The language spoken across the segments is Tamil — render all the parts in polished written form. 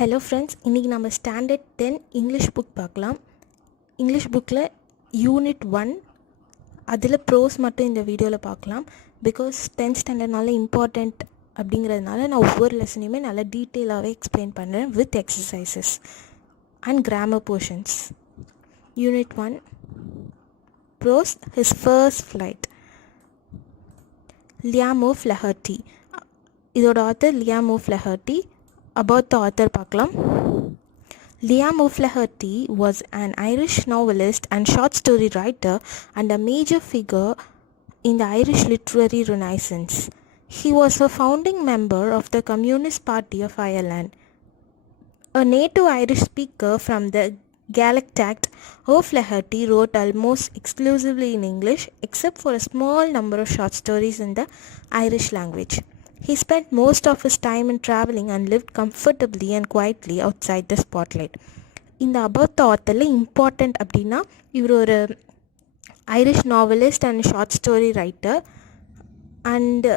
ஹலோ ஃப்ரெண்ட்ஸ், இன்றைக்கி நம்ம ஸ்டாண்டர்ட் 10 இங்கிலீஷ் புக் பார்க்கலாம். இங்கிலீஷ் புக்கில் யூனிட் 1 அதில் ப்ரோஸ் மட்டும் இந்த வீடியோவில் பார்க்கலாம். பிகாஸ் 10th ஸ்டாண்டர்ட்னால இம்பார்ட்டண்ட் அப்படிங்கிறதுனால நான் ஒவ்வொரு லெசனையுமே நல்லா டீட்டெயிலாகவே எக்ஸ்பிளைன் பண்ணுறேன் with exercises and grammar portions. Unit 1 prose, his first flight. Liam O'Flaherty. இதோட author Liam O'Flaherty. About the author பார்க்கலாம். Liam O'Flaherty was an Irish novelist and short story writer and a major figure in the Irish literary renaissance. He was a founding member of the Communist Party of Ireland. A native Irish speaker from the Gaelic tract, O'Flaherty wrote almost exclusively in English except for a small number of short stories in the Irish language. He spent most of his time in traveling and lived comfortably and quietly outside the spotlight. இந்த அபவுட் த ஆத்தரில் இம்பார்ட்டண்ட் அப்படின்னா இவர் ஒரு Irish novelist and short story writer. And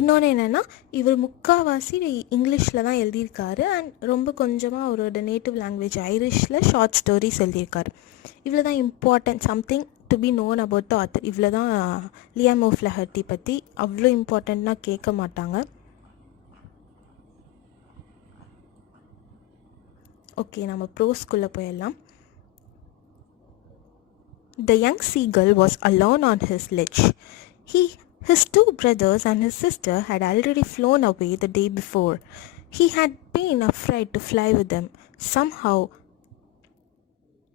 இன்னொன்று என்னென்னா இவர் முக்கால்வாசி இங்கிலீஷில் தான் எழுதியிருக்காரு அண்ட் ரொம்ப கொஞ்சமாக அவரோட நேட்டிவ் லாங்குவேஜ் ஐரிஷில் ஷார்ட் ஸ்டோரிஸ் எழுதியிருக்காரு. இவ்வளோ தான் important something to be known about the author. இவ்வளோ தான் லியாம் ஓ ஃப்ளஹர்ட்டி பற்றி. அவ்வளோ இம்பார்ட்டண்ட்னா கேட்க மாட்டாங்க. ஓகே, நம்ம ப்ரோஸ்குள்ளே போயிடலாம். The young seagull was alone on his ledge. His two brothers and his sister had already flown away the day before. He had been afraid to fly with them. Somehow,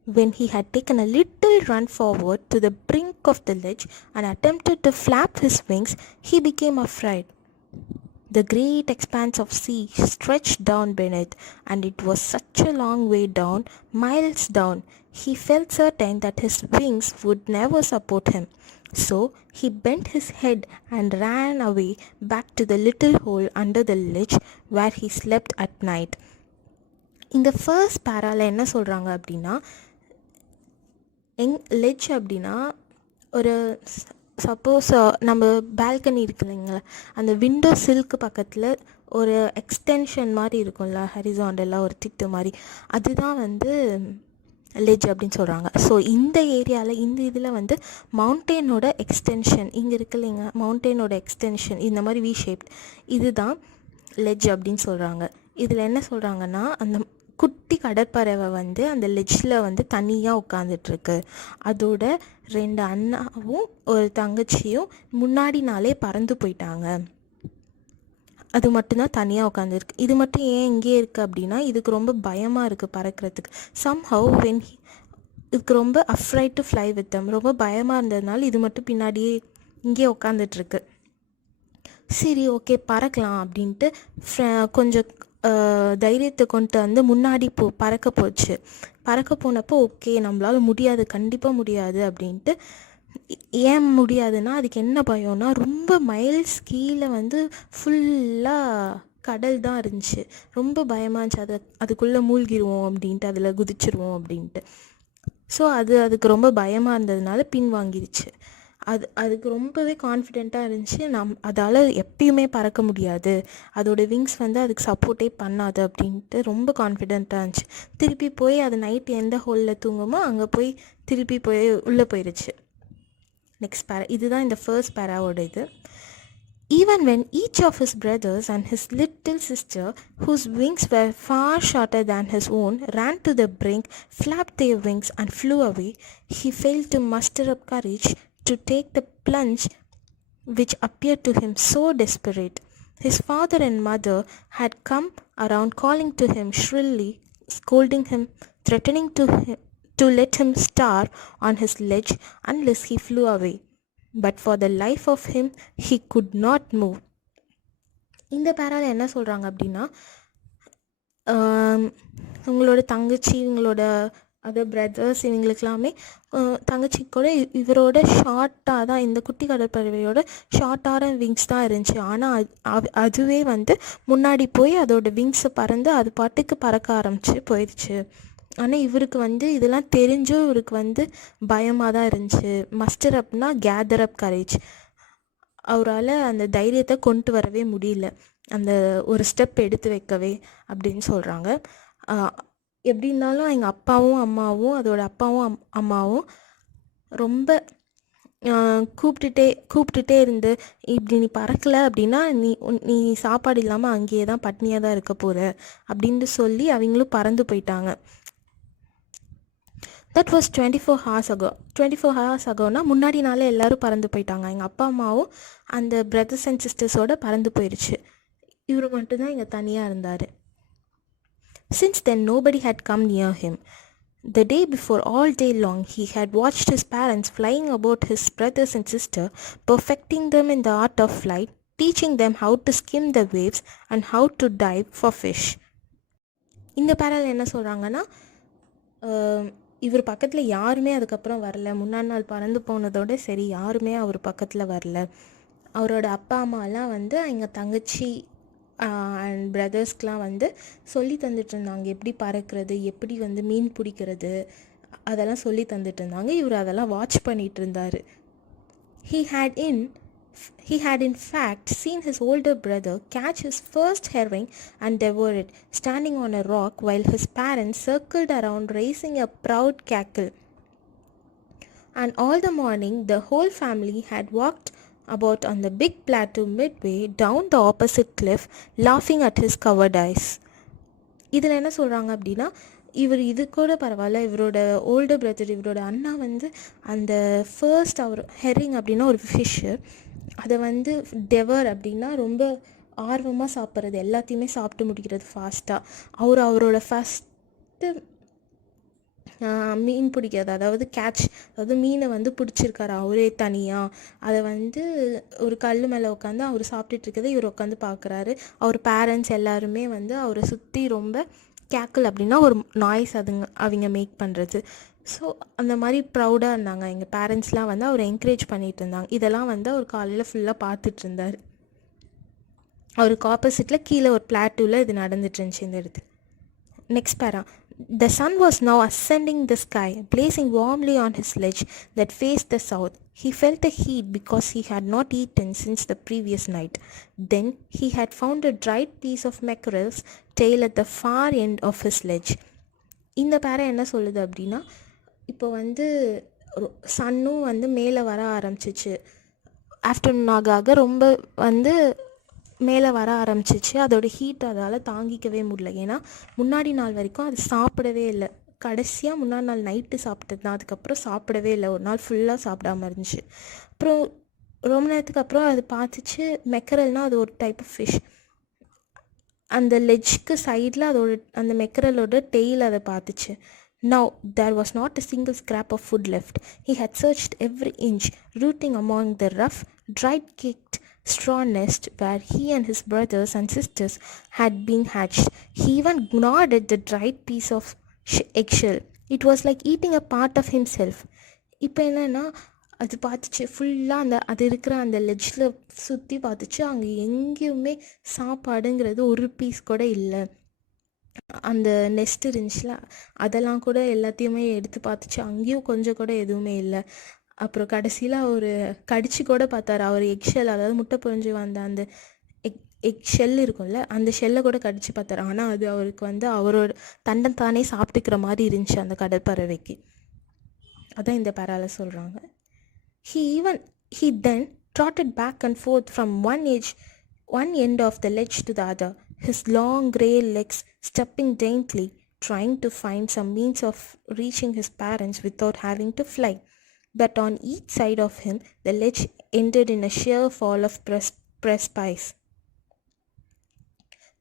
when he had taken a little run forward to the brink of the ledge and attempted to flap his wings, he became afraid. The great expanse of sea stretched down beneath, and it was such a long way down, miles down. He felt certain that his wings would never support him. So he bent his head and ran away back to the little hole under the ledge where he slept at night. இந்த ஃபர்ஸ்ட் பேரால என்ன சொல்கிறாங்க அப்படின்னா, லெட்ஜ் அப்படின்னா ஒரு சப்போஸ் நம்ம பால்கனி இருக்கு இல்லைங்களா, அந்த விண்டோ சில்க்கு பக்கத்தில் ஒரு எக்ஸ்டென்ஷன் மாதிரி இருக்கும்ல, ஹரிசாண்டலாக ஒரு திட்டு மாதிரி, அதுதான் லெட்ஜ் அப்படின்னு சொல்கிறாங்க. ஸோ இந்த ஏரியாவில் இந்த இதில் மவுண்டெயினோட எக்ஸ்டென்ஷன் இங்கே இருக்கு இல்லைங்க, மவுண்டெயினோட எக்ஸ்டென்ஷன் இந்த மாதிரி வி ஷேப், இதுதான் லெட்ஜ் அப்படின்னு சொல்கிறாங்க. இதில் என்ன சொல்கிறாங்கன்னா, அந்த குட்டி கடற்பறவை அந்த லெட்ஜில் தனியாக உட்காந்துட்ருக்கு. அதோட 2 அண்ணாவும் ஒரு தங்கச்சியும் முன்னாடி நாளே பறந்து போயிட்டாங்க. அது மட்டும்தான் தனியாக உட்காந்துருக்கு. இது மட்டும் ஏன் இங்கே இருக்குது அப்படின்னா, இதுக்கு ரொம்ப பயமாக இருக்குது பறக்கிறதுக்கு. somehow when இதுக்கு ரொம்ப afraid to fly with them, ரொம்ப பயமாக இருந்ததுனால இது மட்டும் பின்னாடியே இங்கே உட்காந்துட்ருக்கு. சரி, ஓகே பறக்கலாம் அப்படின்ட்டு கொஞ்சம் தைரியத்தை கொண்டு முன்னாடி பறக்க போனப்போ ஓகே நம்மளால் முடியாது, கண்டிப்பாக முடியாது அப்படின்ட்டு. ஏன் முடியாதுன்னா அதுக்கு என்ன பயம்னா, ரொம்ப மைல்ஸ் கீழே ஃபுல்லாக கடல் தான் இருந்துச்சு. ரொம்ப பயமாக இருந்துச்சு, அதுக்குள்ளே மூழ்கிடுவோம் அப்படின்ட்டு, அதில் குதிச்சிருவோம் அப்படின்ட்டு. ஸோ அதுக்கு ரொம்ப பயமாக இருந்ததுனால பின்வாங்கிடுச்சு. அதுக்கு ரொம்பவே கான்ஃபிடெண்ட்டாக இருந்துச்சு, அதால் எப்பயுமே பறக்க முடியாது, அதோட விங்ஸ் அதுக்கு சப்போர்ட்டே பண்ணாது அப்படின்ட்டு ரொம்ப கான்ஃபிடெண்ட்டாக இருந்துச்சு. திருப்பி போய் அது நைட் எந்த ஹோலில் தூங்குமோ அங்கே போய் திருப்பி உள்ளே போயிடுச்சு. நெக்ஸ்ட் பேரா, இதுதான் இந்த ஃபர்ஸ்ட் பேராவோட இது. Even when each of his brothers and his little sister, whose wings were far shorter than his own, ran to the brink, flapped their wings and flew away, he failed to muster up courage to take the plunge which appeared to him so desperate. His father and mother had come around calling to him shrilly, scolding him, threatening to let him starve on his ledge unless he flew away. But for the life of him, he could not move. இந்த பேரால என்ன சொல்கிறாங்க அப்படின்னா, உங்களோட தங்கச்சி, இவங்களோட அதர் பிரதர்ஸ், இவங்களுக்கெல்லாமே தங்கச்சி கூட இவரோட ஷார்ட்டாக தான், இந்த குட்டி கடற்பறவையோட ஷார்ட்டான விங்ஸ் தான் இருந்துச்சு. ஆனால் அதுவே முன்னாடி போய் அதோட விங்ஸை பறந்து அது பாட்டுக்கு பறக்க ஆரம்பிச்சு போயிடுச்சு. ஆனால் இவருக்கு இதெல்லாம் தெரிஞ்சும் இவருக்கு பயமாக தான் இருந்துச்சு. மஸ்டர் அப்னா கேதர் அப் கரேஜ், அவரால் அந்த தைரியத்தை கொண்டு வரவே முடியல. அந்த ஒரு ஸ்டெப் எடுத்து வைக்கவே அப்படின்னு சொல்கிறாங்க. எப்படி இருந்தாலும் எங்கள் அப்பாவும் அம்மாவும் அதோட அப்பாவும் அம்மாவும் ரொம்ப கூப்பிட்டுட்டே இருந்து, இப்படி நீ பறக்கலை அப்படின்னா நீ சாப்பாடு இல்லாமல் அங்கேயே தான் பட்னியாக தான் இருக்க போகிற அப்படின்ட்டு சொல்லி அவங்களும் பறந்து போயிட்டாங்க. That was 24 hours ago. 24 hours agoனா முன்னாடி நாளே எல்லோரும் பறந்து போயிட்டாங்க. எங்கள் அப்பா அம்மாவும் அந்த பிரதர்ஸ் அண்ட் சிஸ்டர்ஸோடு பறந்து போயிடுச்சு. இவர் மட்டும்தான் இங்கே தனியாக இருந்தார். Since then nobody had come near him. The day before, all day long, he had watched his parents flying about his brothers and sisters, perfecting them in the art of flight, teaching them how to skim the waves and how to dive for fish. இந்த பேரால் என்ன சொல்கிறாங்கன்னா, இவர் பக்கத்தில் யாருமே அதுக்கப்புறம் வரல. முன்னாடி நாள் பறந்து போனதோட சரி, யாருமே அவர் பக்கத்தில் வரல. அவரோட அப்பா அம்மாலாம் வந்து எங்கள் தங்கச்சி அண்ட் பிரதர்ஸ்க்கெலாம் வந்து சொல்லி தந்துட்டு இருந்தாங்க, எப்படி பறக்கிறது, எப்படி வந்து மீன் பிடிக்கிறது, அதெல்லாம் சொல்லி தந்துட்டு இருந்தாங்க. இவர் அதெல்லாம் வாட்ச் பண்ணிகிட்டு இருந்தார். He had in fact seen his older brother catch his first herring and devour it, standing on a rock while his parents circled around raising a proud cackle. And all the morning the whole family had walked about on the big plateau midway down the opposite cliff, laughing at his cowardice. இதில் என்ன சொல்கிறாங்க அப்படின்னா, இவர் இது கூட பரவாயில்ல, இவரோட ஓல்டர் பிரதர், இவரோட அண்ணா வந்து அந்த ஃபர்ஸ்ட் அவர் ஹெரிங் அப்படின்னா ஒரு ஃபிஷ்ஷு, அதை வந்து டெவர் அப்படின்னா ரொம்ப ஆர்வமாக சாப்பிட்றது, எல்லாத்தையுமே சாப்பிட்டு முடிக்கிறது ஃபாஸ்ட்டாக. அவரோட ஃபஸ்ட்டு மீன் பிடிக்கிறது, அதாவது கேட்ச், அதாவது மீனை வந்து பிடிச்சிருக்காரு அவரே தனியாக. அதை வந்து ஒரு கல் மேலே உட்காந்து அவர் சாப்பிட்டுட்டு இவர் உட்காந்து பார்க்குறாரு. அவர் பேரண்ட்ஸ் எல்லாருமே வந்து அவரை சுற்றி ரொம்ப கேக்கிள் அப்படின்னா ஒரு நாய்ஸ் அவங்க மேக் பண்ணுறது. ஸோ அந்த மாதிரி ப்ரௌடாக இருந்தாங்க. எங்கள் பேரண்ட்ஸ்லாம் வந்து அவரை என்கரேஜ் பண்ணிகிட்டு இருந்தாங்க. இதெல்லாம் வந்து அவர் காலையில் ஃபுல்லாக பார்த்துட்டு இருந்தார். அவருக்கு ஆப்போசிட்டில் கீழே ஒரு பிளாட்டூவில் இது நடந்துட்டு இருந்துச்சு இந்த இடத்துல. நெக்ஸ்ட் பேரா. The sun was now ascending the sky, blazing warmly on his ledge that faced the south. He felt the heat because he had not eaten since the previous night. Then he had found a dried piece of mackerel's tail at the far end of his ledge. இந்த பேரை என்ன சொல்லுது அப்படின்னா, இப்போ வந்து சன்னும் வந்து மேலே வர ஆரம்பிச்சிச்சு. ஆஃப்டர்நூன் ஆக ரொம்ப வந்து மேலே வர ஆரம்பிச்சிச்சு. அதோட ஹீட் அதால் தாங்கிக்கவே முடியல. ஏன்னா முன்னாடி நாள் வரைக்கும் அது சாப்பிடவே இல்லை. கடைசியாக முன்னாடி நாள் நைட்டு சாப்பிட்டது தான். அதுக்கப்புறம் சாப்பிடவே இல்லை. ஒரு நாள் ஃபுல்லாக சாப்பிடாமல் இருந்துச்சு. அப்புறம் ரொம்ப நேரத்துக்கு அப்புறம் அது பார்த்துச்சு, மெக்கரல்னால் அது ஒரு டைப் ஆஃப் ஃபிஷ். அந்த லெஜ்க்கு சைடில் அதோட அந்த மெக்கரலோட டெய்ல் அதை பார்த்துச்சு. Now there was not a single scrap of food left. He had searched every inch, rooting among the rough, dry-kicked straw nest where he and his brothers and sisters had been hatched. He even gnawed at the dried piece of eggshell. It was like eating a part of himself. இப்போ என்னென்னா, அது பார்த்துச்சு ஃபுல்லாக அது இருக்கிற அந்த லெஜ்ஜில் சுற்றி பார்த்துச்சு. அங்கே எங்கேயுமே சாப்பாடுங்கிறது ஒரு பீஸ் கூட இல்லை. அந்த நெஸ்ட் இருந்துச்சுல, அதெல்லாம் கூட எல்லாத்தையுமே எடுத்து பார்த்துச்சு. அங்கேயும் கொஞ்சம் கூட எதுவுமே இல்லை. அப்புறம் கடைசியில் அவர் கடிச்சு கூட பார்த்தாரு. அவர் எக்ஷெல், அதாவது முட்டை பொறிஞ்சு வந்த அந்த எக் ஷெல் இருக்கும்ல, அந்த ஷெல்லை கூட கடிச்சு பார்த்தாரு. ஆனால் அது அவருக்கு வந்து அவரோட தன்னைத்தானே சாப்பிட்டுக்கிற மாதிரி இருந்துச்சு அந்த கடற்பறவைக்கு. அதான் இந்த பேரால சொல்கிறாங்க. He then trotted back and forth from one end of the ledge to the other, his long grey legs stepping daintily, trying to find some means of reaching his parents without having to fly. But on each side of him, the ledge ended in a sheer fall of precipice,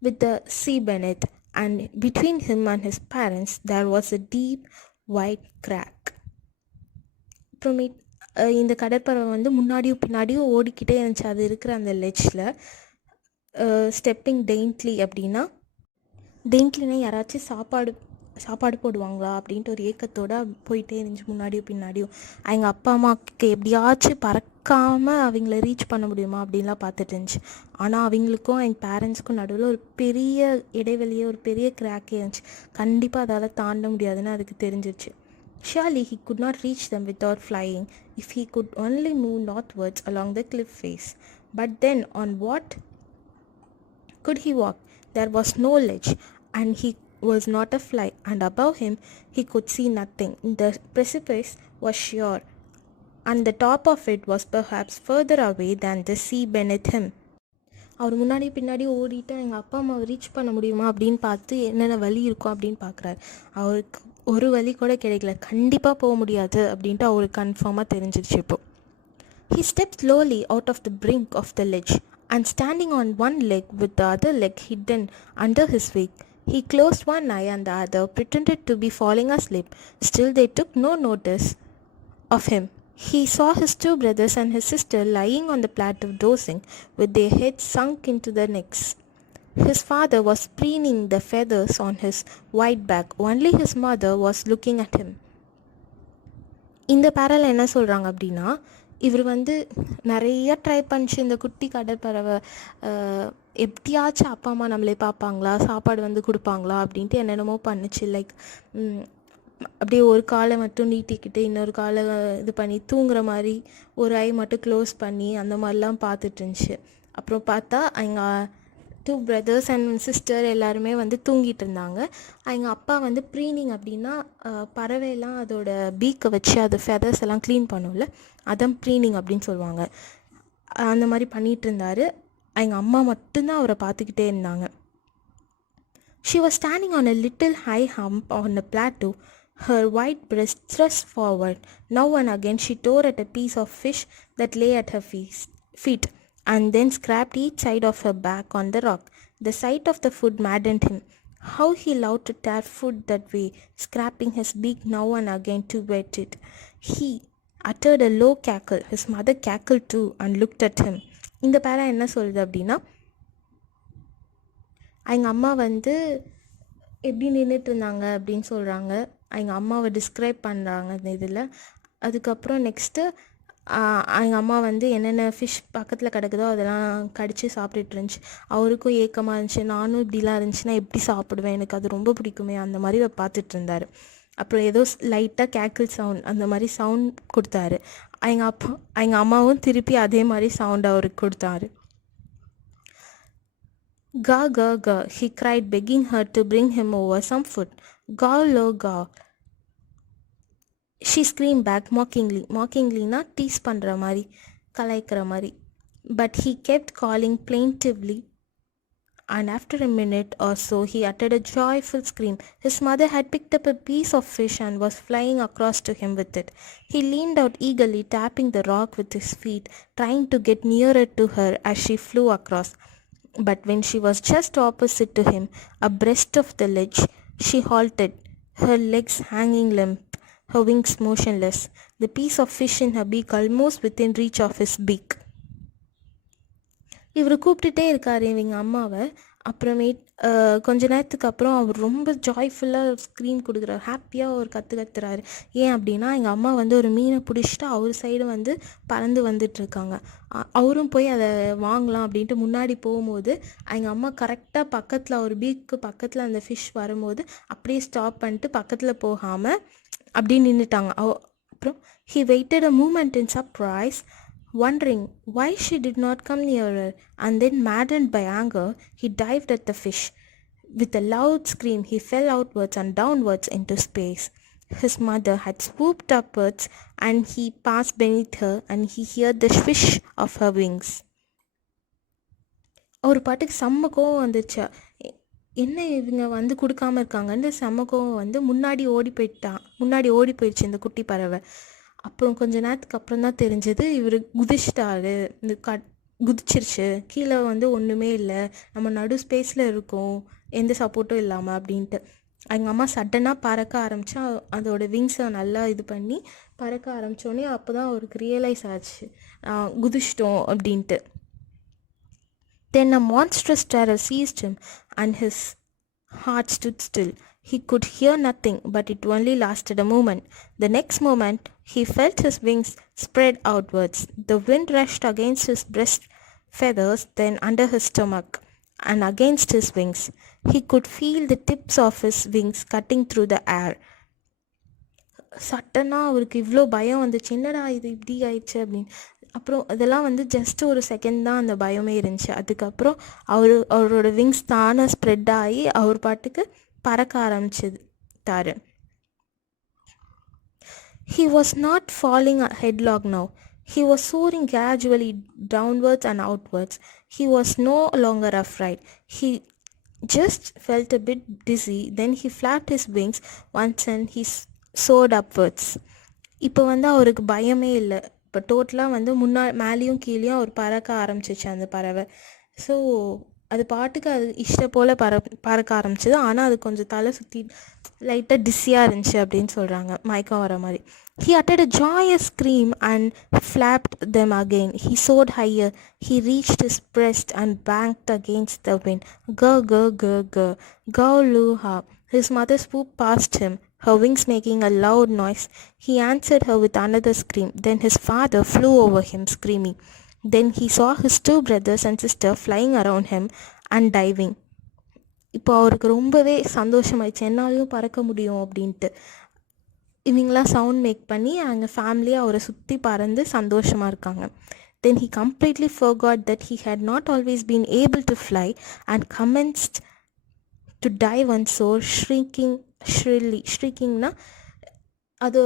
with the sea beneath, and between him and his parents there was a deep, wide crack. இந்த கடற்பறவை வந்து முன்னாடியும் பின்னாடியும் ஓடிக்கிட்டே இருந்துச்சு. அது இருக்கிற அந்த லெட்ஜில் ஸ்டெப்பிங் டெயின்ட்லி அப்படின்னா, டெயின்ட்லினா யாராச்சும் சாப்பாடு போடுவாங்களா அப்படின்ட்டு ஒரு ஏக்கத்தோடு போயிட்டே இருந்துச்சு முன்னாடியும் பின்னாடியும். எங்கள் அப்பா அம்மாவுக்கு எப்படியாச்சும் பறக்காமல் அவங்கள ரீச் பண்ண முடியுமா அப்படின்லாம் பார்த்துட்டு இருந்துச்சு. ஆனால் அவங்களுக்கும் எங்கள் பேரண்ட்ஸ்க்கும் நடுவில் ஒரு பெரிய இடைவெளியே, ஒரு பெரிய கிராக்கே இருந்துச்சு. கண்டிப்பாக அதால் தாண்ட முடியாதுன்னு அதுக்கு தெரிஞ்சிருச்சு. Surely he could not reach them without flying if he could only move northwards along the cliff face. But then Could he walk? There was no ledge, and he was not a fly, and above him he could see nothing. The precipice was sure, and the top of it was perhaps further away than the sea beneath him. அவர் முன்னாடி பின்னாடி ஓடிட்டு எங்கள் அப்பா அம்மாவை ரீச் பண்ண முடியுமா அப்படின்னு பார்த்து என்னென்ன வழி இருக்கும் அப்படின்னு பார்க்குறாரு. அவருக்கு ஒரு வழி கூட கிடைக்கல. கண்டிப்பாக போக முடியாது அப்படின்ட்டு அவருக்கு கன்ஃபார்மாக தெரிஞ்சிருச்சு இப்போ. He stepped slowly out of the brink of the ledge, and standing on one leg with the other leg hidden under his wing, he closed one eye and the other pretended to be falling asleep. Still they took no notice of him. He saw his two brothers and his sister lying on the plateau dozing, with their heads sunk into their necks. His father was preening the feathers on his white back. Only his mother was looking at him. இந்த பேரல என்ன சொல்கிறாங்க அப்படின்னா, இவர் நிறைய ட்ரை பண்ணிச்சு இந்த குட்டி கடற்பறவை எப்படியாச்சும் அப்பா அம்மா நம்மளே பார்ப்பாங்களா, சாப்பாடு கொடுப்பாங்களா அப்படின்ட்டு என்னென்னமோ பண்ணுச்சு. லைக் அப்படியே ஒரு காலை மட்டும் நீட்டிக்கிட்டு இன்னொரு காலை இது பண்ணி தூங்குற மாதிரி, ஒரு ஐ மட்டும் க்ளோஸ் பண்ணி அந்த மாதிரிலாம் பார்த்துட்டு இருந்துச்சு. அப்புறம் பார்த்தா எங்கள் டூ பிரதர்ஸ் அண்ட் சிஸ்டர் எல்லாருமே தூங்கிட்டு இருந்தாங்க. எங்கள் அப்பா ப்ரீனிங் அப்படின்னா பறவைலாம் அதோட பீக்கை வச்சு அது ஃபெதர்ஸ் எல்லாம் க்ளீன் பண்ணும்ல, அதான் ப்ரீனிங் அப்படின்னு சொல்லுவாங்க. அந்த மாதிரி பண்ணிகிட்டு இருந்தார். எங்கள் அம்மா மட்டும்தான் அவரை பார்த்துக்கிட்டே இருந்தாங்க. She was standing on a little high hump on a plateau, her white breast thrust forward. Now and again she tore at a piece of fish that lay at her feet, and then scraped each side of her back on the rock. The sight of the food maddened him. How he loved to tear food that way, scraping his beak now and again to wet it. He uttered a low cackle. His mother cackled too and looked at him. இந்த பேரா என்ன சொல்லுது அப்படின்னா, எங்கள் அம்மா எப்படி நின்றுட்டு இருந்தாங்க அப்படின்னு சொல்கிறாங்க. எங்கள் அம்மாவை டிஸ்கிரைப் பண்ணுறாங்க இந்த இதில். அதுக்கப்புறம் நெக்ஸ்ட்டு எங்கள் அம்மா என்னென்ன ஃபிஷ் பக்கத்தில் கிடக்குதோ அதெல்லாம் கடித்து சாப்பிட்டுட்டு இருந்துச்சு. அவருக்கும் ஏக்கமாக இருந்துச்சு, நானும் இப்படிலாம் இருந்துச்சுன்னா எப்படி சாப்பிடுவேன், எனக்கு அது ரொம்ப பிடிக்குமே, அந்த மாதிரி பார்த்துட்டு இருந்தார். அப்புறம் ஏதோ லைட்டாக கேக்கிள் சவுண்ட் அந்த மாதிரி சவுண்ட் கொடுத்தாரு. எங்கள் அம்மாவும் திருப்பி அதே மாதிரி சவுண்ட் அவருக்கு கொடுத்தாரு. "Ga, ga, ga," he cried, begging her to bring him over some food. "Gaw, lo, gaw," she screamed back mockingly. Mockingly-na tease பண்ணுற மாதிரி, கலாய்க்கிற மாதிரி. But he kept calling plaintively, and after a minute or so he uttered a joyful scream. His mother had picked up a piece of fish and was flying across to him with it. He leaned out eagerly, tapping the rock with his feet, trying to get nearer to her as she flew across. But when she was just opposite to him, abreast of the ledge, she halted, her legs hanging limp, her wings motionless, the piece of fish in her beak almost within reach of his beak. இவர் கூப்பிட்டுட்டே இருக்கார் இவங்க அம்மாவை. அப்புறமேட் கொஞ்ச நேரத்துக்கு அப்புறம் அவர் ரொம்ப ஜாய்ஃபுல்லாக ஸ்க்ரீம் கொடுக்குறாரு, ஹாப்பியாக ஒரு கத்துறாரு. ஏன் அப்படின்னா எங்கள் அம்மா ஒரு மீனை பிடிச்சிட்டு அவர் சைடு பறந்து வந்துட்டுருக்காங்க. அவரும் போய் அதை வாங்கலாம் அப்படின்ட்டு முன்னாடி போகும்போது எங்கள் அம்மா கரெக்டாக பக்கத்தில் ஒரு பீக்கு பக்கத்தில் அந்த ஃபிஷ் வரும்போது அப்படியே ஸ்டாப் பண்ணிட்டு பக்கத்தில் போகாமல் அப்படியே நின்றுட்டாங்க. அப்புறம் he waited a moment in surprise, wondering why she did not come nearer, and then maddened by anger he dived at the fish. With a loud scream he fell outwards and downwards into space. His mother had swooped upwards and he passed beneath her, and he heard the swish of her wings. ஒரு பாட்டுக்கு செம்ம கோவம் வந்துச்சு. என்ன இவங்க கொடுக்காம இருக்காங்கன்னு செம்ம கோவம் முன்னாடி ஓடி போயிடுச்சு இந்த குட்டி பறவை. அப்புறம் கொஞ்ச நேரத்துக்கு அப்புறம் தான் தெரிஞ்சது இவர் குதிச்சிட்டாரு, இந்த குதிச்சிருச்சு, கீழே ஒன்றுமே இல்லை, நம்ம நடு ஸ்பேஸில் இருக்கோம், எந்த சப்போர்ட்டும் இல்லாமல் அப்படின்ட்டு. எங்கள் அம்மா சடனாக பறக்க ஆரம்பித்தா அதோட விங்ஸை நல்லா இது பண்ணி பறக்க ஆரம்பித்தோடனே அப்போ தான் அவருக்கு ரியலைஸ் ஆச்சு குதிச்சிட்டோம் அப்படின்ட்டு. Then a monstrous terror seized him and his heart stood still. He could hear nothing, but it only lasted a moment. The next moment he felt his wings spread outwards. The wind rushed against his breast feathers, then under his stomach and against his wings. He could feel the tips of his wings cutting through the air. சட்டனாக அவருக்கு இவ்வளோ பயம் வந்துச்சு, என்னடா இது இப்படி ஆயிடுச்சு அப்படின்னு. அப்புறம் அதெல்லாம் வந்து ஜஸ்ட் ஒரு செகண்ட் தான் அந்த பயமே இருந்துச்சு. அதுக்கப்புறம் அவரோட விங்ஸ் தானே ஸ்ப்ரெட் ஆகி அவர் பாட்டுக்கு பறக்க ஆரம்பிச்சிட்டாரு. He was not falling headlong now. He was soaring gradually downwards and outwards. He was no longer afraid. He just felt a bit dizzy. Then he flapped his wings once and he soared upwards. இப்போ வந்து அவருக்கு பயமே இல்லை. இப்போ டோட்டலாக வந்து மேலேயும் கீழேயும் அவர் பறக்க ஆரம்பிச்சிச்சு அந்த பறவை. ஸோ அது பாட்டுக்கு அது இஷ்டம் போல் பறக்க ஆரம்பிச்சிது. ஆனால் அது கொஞ்சம் தலை சுற்றி லைட்டாக டிஸ்ஸியாக இருந்துச்சு அப்படின்னு சொல்கிறாங்க, மயக்கம் வர மாதிரி. He uttered a joyous scream and flapped them again. He soared higher. He reached his breast and banked against the wind. Gurr, gurr, gurr, gurr. Gau-lu-ha. His mother swooped past him, her wings making a loud noise. He answered her with another scream. Then his father flew over him, screaming. Then he saw his two brothers and sister flying around him and diving. இப்போ அவருக்கு ரொம்பவே சந்தோஷமாயிடுச்சு, என்னாலையும் பறக்க முடியும் அப்படின்ட்டு. இவங்களாம் சவுண்ட் மேக் பண்ணி அங்கே ஃபேமிலியாக அவரை சுற்றி பறந்து சந்தோஷமாக இருக்காங்க. Then he completely forgot that he had not always been able to fly and commenced to dive and soar, shrieking shrilly. Shriekingனா அது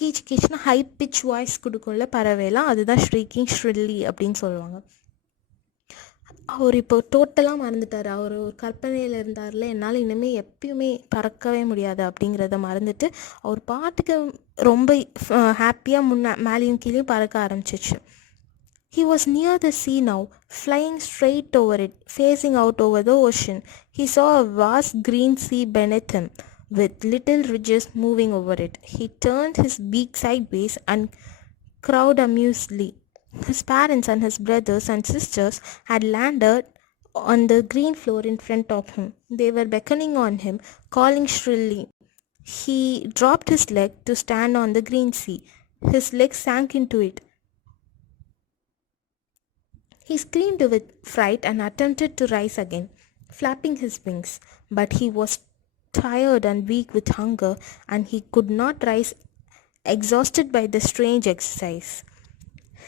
கீச் கீச்னா ஹை பிச் வாய்ஸ் கொடுக்கும்ல பறவைலாம், அதுதான் ஷ்ரீக்கிங் ஷ்ரில்லி அப்படின்னு சொல்லுவாங்க. அவர் இப்போ டோட்டலாக மறந்துட்டார். அவர் ஒரு கற்பனையில் இருந்தார்ல, என்னால் இனிமேல் எப்பயுமே பறக்கவே முடியாது அப்படிங்கிறத மறந்துட்டு அவர் பாட்டுக்கு ரொம்ப ஹாப்பியாக மேலேயும் கீழேயும் பறக்க ஆரம்பிச்சிச்சு. He was near the sea now, flying straight over it, facing out over the ocean. He saw a vast green sea beneath him, with little ridges moving over it. He turned his beak sideways and crowed amusedly. His parents and his brothers and sisters had landed on the green floor in front of him. They were beckoning on him, calling shrilly. He dropped his leg to stand on the green sea. His leg sank into it. He screamed with fright and attempted to rise again, flapping his wings, but he was tired and weak with hunger, and he could not rise, exhausted by the strange exercise.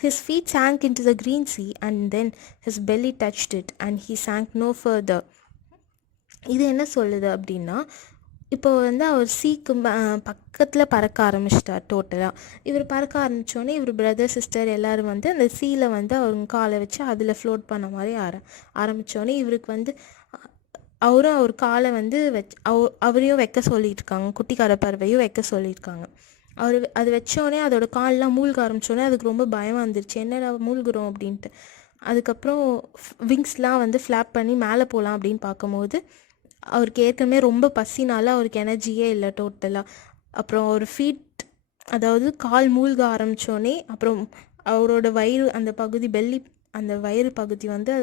His feet sank into the green sea, and then his belly touched it, and he sank no further. இது என்ன சொல்லுது அப்படின்னா, இப்போ வந்து அவர் சீக்கு பக்கத்தில் பறக்க ஆரம்பிச்சிட்டார். டோட்டலாக இவர் பறக்க ஆரம்பித்தோடனே இவர் பிரதர் சிஸ்டர் எல்லோரும் வந்து அந்த சீல வந்து அவங்க காலை வச்சு அதில் ஃப்ளோட் பண்ண மாதிரி ஆரம்பித்தோடனே இவருக்கு வந்து அவரும் அவர் காலை வந்து அவரையும் வைக்க சொல்லியிருக்காங்க, குட்டிக்கார பறவையும் வைக்க சொல்லியிருக்காங்க. அது வச்சோடனே அதோட கால்லாம் மூழ்க ஆரம்பித்தோடனே அதுக்கு ரொம்ப பயம் வந்துருச்சு, என்னடா மூழ்கிறோம் அப்படின்ட்டு. அதுக்கப்புறம் விங்ஸ்லாம் வந்து ஃப்ளாப் பண்ணி மேலே போகலாம் அப்படின்னு பார்க்கும்போது அவருக்கு ஏற்கனவே ரொம்ப பசினால அவருக்கு எனர்ஜியே இல்லை டோட்டலாக. அப்புறம் ஒரு ஃபீட் அதாவது கால் மூழ்க ஆரம்பித்தோடனே அப்புறம் அவரோட வயிறு அந்த பகுதி பெல்லி அந்த வயிறு பகுதி வந்து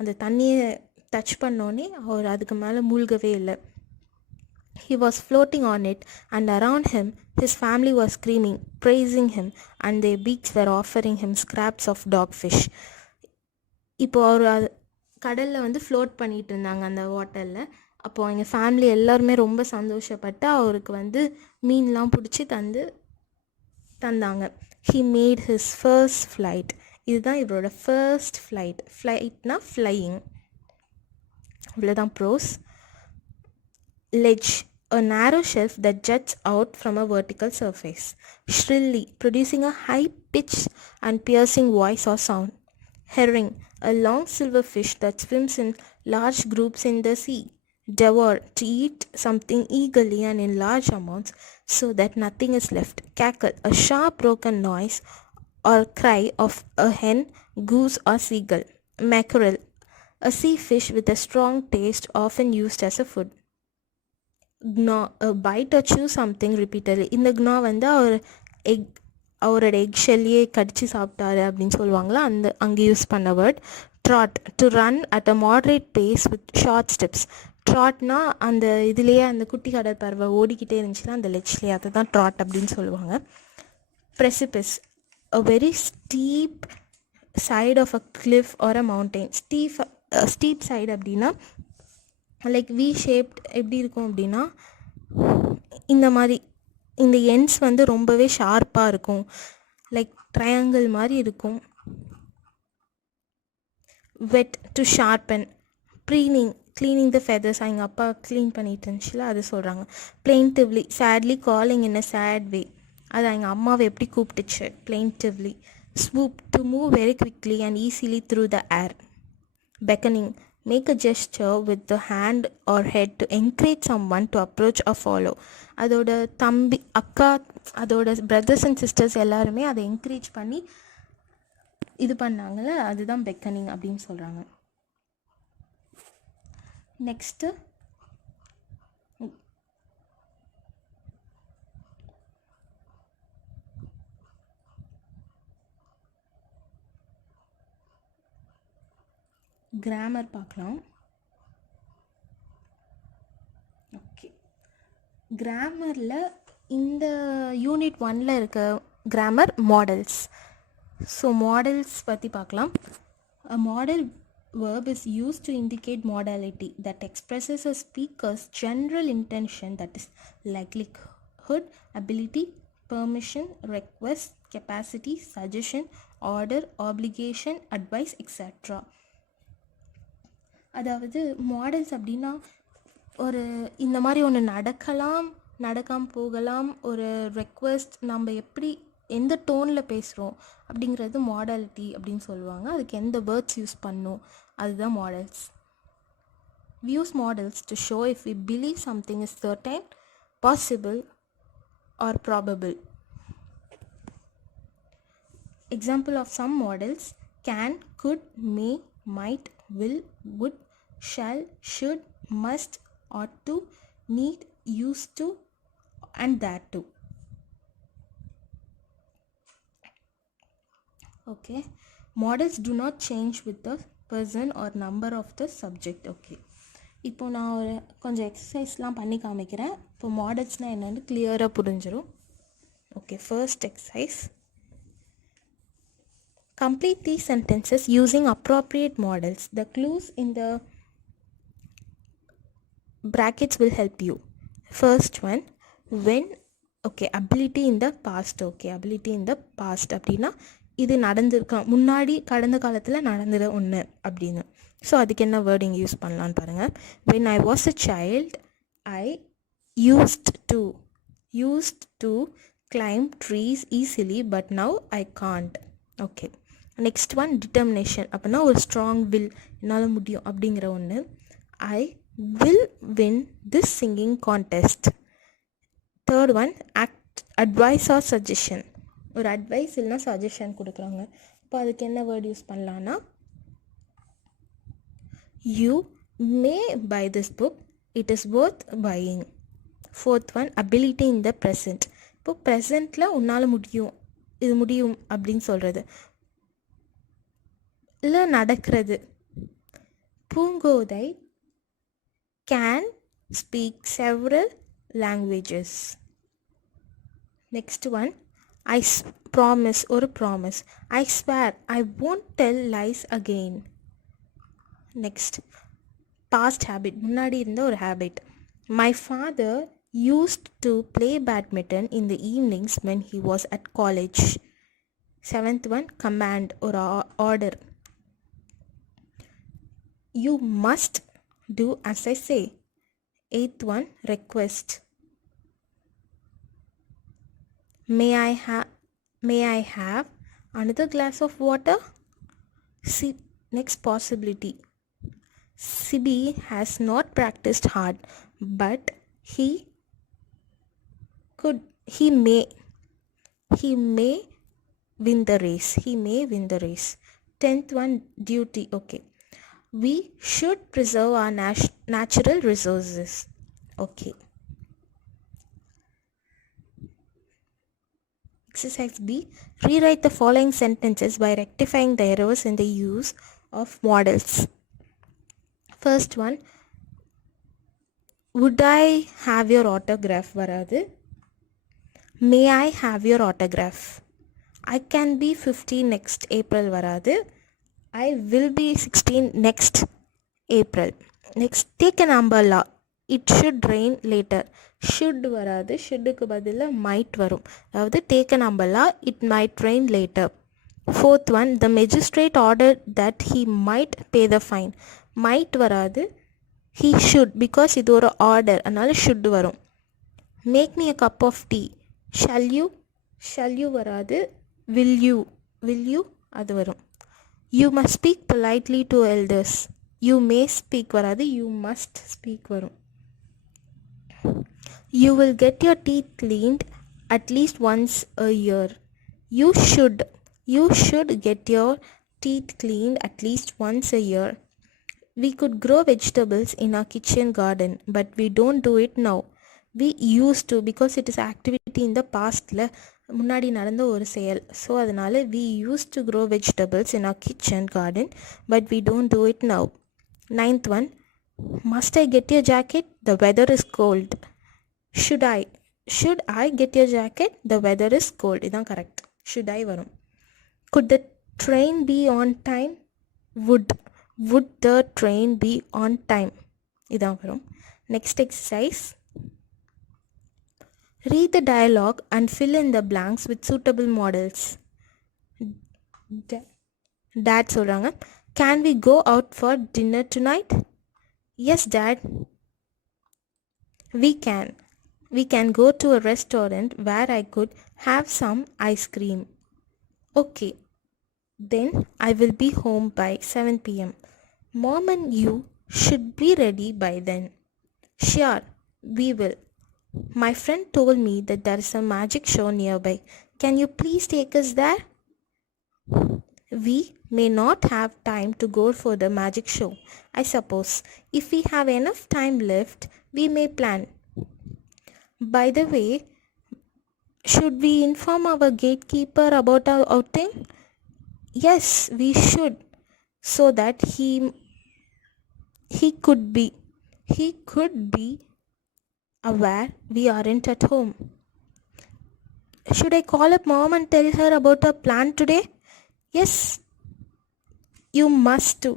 அந்த தண்ணியை டச் பண்ணோடனே அவர் அதுக்கு மேலே மூழ்கவே இல்லை. He was floating on it, and around him his family was screaming, praising him, and their beaks were offering him scraps of dogfish. இப்போ அவர் கடலில் வந்து ஃப்ளோட் பண்ணிகிட்டு இருந்தாங்க அந்த வாட்டரில். அப்போது எங்கள் ஃபேமிலி எல்லாருமே ரொம்ப சந்தோஷப்பட்டு அவருக்கு வந்து மீன்லாம் பிடிச்சி தந்தாங்க. He made his first flight. இதுதான் இவரோட ஃபர்ஸ்ட் ஃப்ளைட். ஃப்ளைட்னா ஃப்ளையிங். இவ்வளோதான் pros. Ledge, a narrow shelf that juts out from a vertical surface. Shrilly, producing a high-pitched and piercing voice or sound. Herring, a long silver fish that swims in large groups in the sea. Devour, to eat something eagerly and in large amounts so that nothing is left. Cackle, a sharp broken noise or cry of a hen, goose or seagull. Mackerel, a sea fish with a strong taste often used as a food. Gnaw, a bite or chew something repeatedly. இந்த gnaw வந்து அவரோட எக் ஷெல்லியே கடிச்சு சாப்பிட்டாரு அப்படின்னு சொல்லுவாங்களா, அங்கே யூஸ் பண்ண word. Trot, to run at a moderate pace with short steps. ட்ராட்னா அந்த இதுலேயே அந்த குட்டி கடற்பறவை ஓடிக்கிட்டே இருந்துச்சுன்னா அந்த லெட்ச்லேயே, அதை தான் ட்ராட் அப்படின்னு சொல்லுவாங்க. ப்ரெசிபிஸ், a very steep side of a cliff or a mountain. steep side அப்படின்னா லைக் வி ஷேப்ட் எப்படி இருக்கும் அப்படின்னா இந்த மாதிரி இந்த எண்ட்ஸ் வந்து ரொம்பவே ஷார்ப்பாக இருக்கும், லைக் ட்ரையாங்கிள் மாதிரி இருக்கும். wet to sharpen, preening cleaning the feathers. எங்கள் அப்பா க்ளீன் பண்ணிட்டு இருந்துச்சுல அது சொல்கிறாங்க. plaintively sadly calling in a sad way, அது எங்கள் அம்மாவை எப்படி கூப்பிட்டுச்சு plaintively. swoop to move very quickly and easily through the air. beckoning make a gesture with the hand or head to encourage someone to approach or follow. அதோட தம்பி அக்கா அதோட brothers and sisters எல்லாருமே அதை என்கரேஜ் பண்ணி இது பண்ணாங்கல்ல, அதுதான் பெக்கனிங் அப்படின்னு சொல்கிறாங்க. நெக்ஸ்ட்டு கிராமர் பார்க்கலாம். ஓகே, கிராமரில் இந்த யூனிட் 1ல் இருக்க கிராமர் மாடல்ஸ். ஸோ மாடல்ஸ் பற்றி பார்க்கலாம். A modal verb is used to indicate modality that expresses a speaker's general intention, that is likelihood, ability, permission, request, capacity, suggestion, order, obligation, advice, etc. அதாவது மாடல்ஸ் அப்படின்னா ஒரு இந்த மாதிரி ஒன்று நடக்கலாம், நடக்காமல் போகலாம், ஒரு ரெக்வெஸ்ட் நம்ம எப்படி எந்த டோனில் பேசுகிறோம் அப்படிங்கிறது மாடாலிட்டி அப்படின்னு சொல்லுவாங்க. அதுக்கு எந்த வேர்ட்ஸ் யூஸ் பண்ணணும் அதுதான் models. we use models to show if we believe something is certain, possible or probable. Example of some models: can, could, may, might, will, would, shall, should, must, ought to, need, used to and that to. Okay, models do not change with the person or number of the subject. Okay, இப்போ நான் ஒரு கொஞ்சம் எக்ஸசைஸ்லாம் பண்ணி காமிக்கிறேன். இப்போ மாடல்ஸ்னால் என்னென்னு கிளியராக புரிஞ்சிடும். Okay, first exercise. complete these sentences using appropriate models. The clues in the brackets will help you. First one, when. Okay, ability in the past. Okay, ability in the past அப்படின்னா இது நடந்திருக்க முன்னாடி கடந்த காலத்தில் நடந்துட ஒன்று அப்படின்னு. ஸோ அதுக்கு என்ன வேர்டிங் யூஸ் பண்ணலான்னு பாருங்கள். when I was a child I used to climb trees easily but now I can't. Okay, next one determination. அப்படின்னா ஒரு ஸ்ட்ராங் வில், என்னால் முடியும் அப்படிங்கிற ஒன்று. I will win this singing contest. Third one advice or suggestion. ஒரு அட்வைஸ் இல்லைனா சஜஷன் கொடுக்குறாங்க. இப்போ அதுக்கு என்ன வேர்ட் யூஸ் பண்ணலான்னா you may buy this book, it is worth buying. Fourth one ability in the present. இப்போ ப்ரெசண்ட்டில் உன்னால் முடியும், இது முடியும் அப்படின்னு சொல்கிறது இல்லை நடக்கிறது. Poongothai can speak several languages. Next one I promise ஒரு promise. I swear I won't tell lies again. Next, past habit, முன்னாடி இருந்த ஒரு habit. My father used to play badminton in the evenings when he was at college. Seventh one, command or order. You must do as I say. Eighth one, request. May I have another glass of water? Next, possibility. Sibi has not practiced hard, but he may win the race. He may win the race. 10th one, duty. Okay, we should preserve our natural resources. Okay. Exercise B. Rewrite the following sentences by rectifying the errors in the use of models. First one, would I have your autograph? வராது. May I have your autograph? I can be 15 next April. வராது. I will be 16 next April. Next, take an umbrella. It should rain later. should வராது. shouldக்கு பதிலாக might வரும். அதாவது take an umbrella, it might rain later. Fourth one, the magistrate ordered that he might pay the fine. Might வராது, he should, because இது ஒரு ஆர்டர், அதனால should வரும். Make me a cup of tea. Shall you வராது, will you அது வரும். You must speak politely to elders. You may speak வராது, you must speak வரும். You will get your teeth cleaned at least once a year. You should get your teeth cleaned at least once a year. We could grow vegetables in our kitchen garden, but we don't do it now. We used to, because it is activity in the pastல முன்னாடி நடந்த ஒரு செயல். ஸோ அதனால we used to grow vegetables in our kitchen garden, but we don't do it now. Ninth one, must I get your jacket? The weather is cold. Should I get your jacket? The weather is cold. இதான் கரெக்ட். Should I வரும். Could the train be on time? Would the train be on time? இதான் வரும். Next exercise. Read the dialogue and fill in the blanks with suitable models. Dad சொல்றாங்க, can we go out for dinner tonight? Yes, Dad. We can go to a restaurant where I could have some ice cream. Okay, then I will be home by 7 p.m. Mom and you should be ready by then. Sure, we will. My friend told me that there is a magic show nearby. Can you please take us there? We may not have time to go for the magic show, I suppose. If we have enough time left, we may plan. By the way, should we inform our gatekeeper about our outing? Yes, we should, so that he could be aware we aren't at home. Should I call up Mom and tell her about our plan today? Yes, you must to.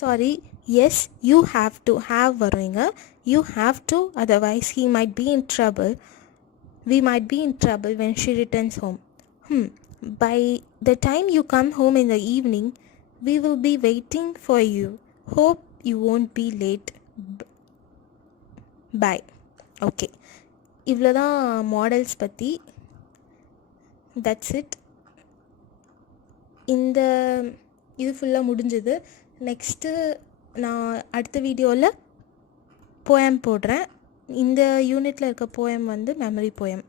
Sorry, yes, you have to. Have வருங்க. You have to, otherwise he might be in trouble. We might be in trouble when she returns home. By the time you come home in the evening, we will be waiting for you. Hope you won't be late. Bye. Okay, இவ்வளோதான் மாடல்ஸ் பற்றி. That's it. இந்த இது ஃபுல்லாக முடிஞ்சது. நெக்ஸ்ட்டு நான் அடுத்த வீடியோவில் போயம் போடுறேன். இந்த யூனிட்டில் இருக்க போயம் வந்து memory poem.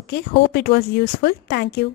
Okay, hope it was useful. Thank you.